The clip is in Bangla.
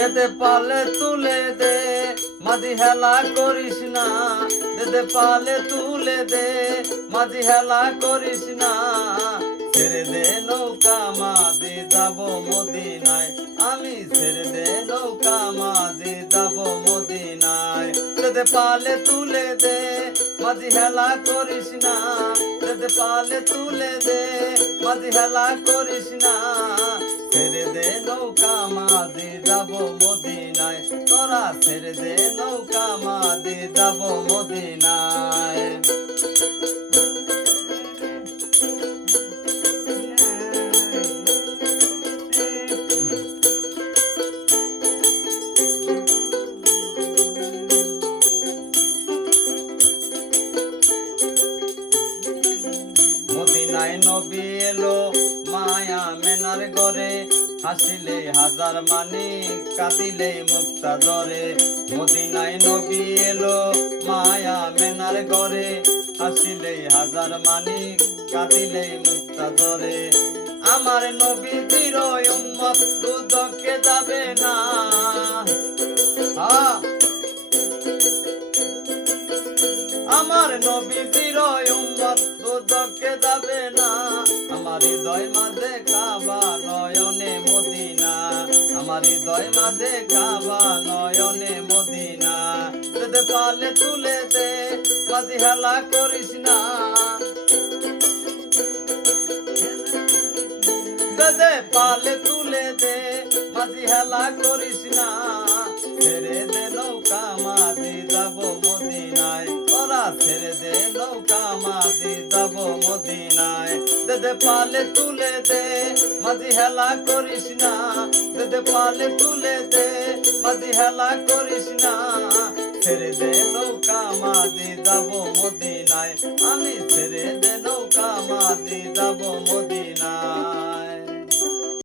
দেদে পালে তুলে দে মাঝি হেলা করিস না, দেদে পালে তুলে দে মাঝি হেলা করিস না। ছেড়ে দে নৌকা মাঝি যাব মদিনায়, আমি ছেড়ে দে নৌকা মাঝি যাব মদিনায়। দেদে পালে তুলে দে মাঝি হেলা করিস না, দেদে পালে তুলে দে মাঝি হেলা করিস না। ছেড়ে দে নৌকা মাঝি যাব মদিনায়, তোরা ছেড়ে দে নৌকা মাঝি যাব মদিনায়। মদিনায় নবী এলো মায়া মেনার ঘরে, হাসিলে হাজার মানিক কাঁদিলে মুক্তা ঝরে। মদিনায় নবী এলো মায়া মেনার ঘরে, হাসিলে হাজার মানিক কাঁদিলে মুক্তা ঝরে। আমার নবীজির উম্মত দুদকে যাবে না, আমার নবীজির উম্মত দুদকে যাবে না। আমার হৃদয় মাঝে কাবা নয়নে মদিনা, আমার হৃদয় মাঝে কাবা নয়নে মদিনা। দেদে পালে তুলে দে মাঝি হেলা করিস না, দেদে পালে তুলে দে মাঝি হেলা করিস না। ছেড়ে দে নৌকা মাঝি যাব মদিনায়, তোরা ছেড়ে দে নৌকা মাঝি যাব মদিনায়। দেদে পালে তুলে দে মাঝি হেলা করিস না, দেদে পালে তুলে দে মাঝি হেলা করিস না। ছেড়ে দে নৌকা মাঝি যাব মদিনায়, আমি ছেড়ে দে নৌকা মাঝি যাব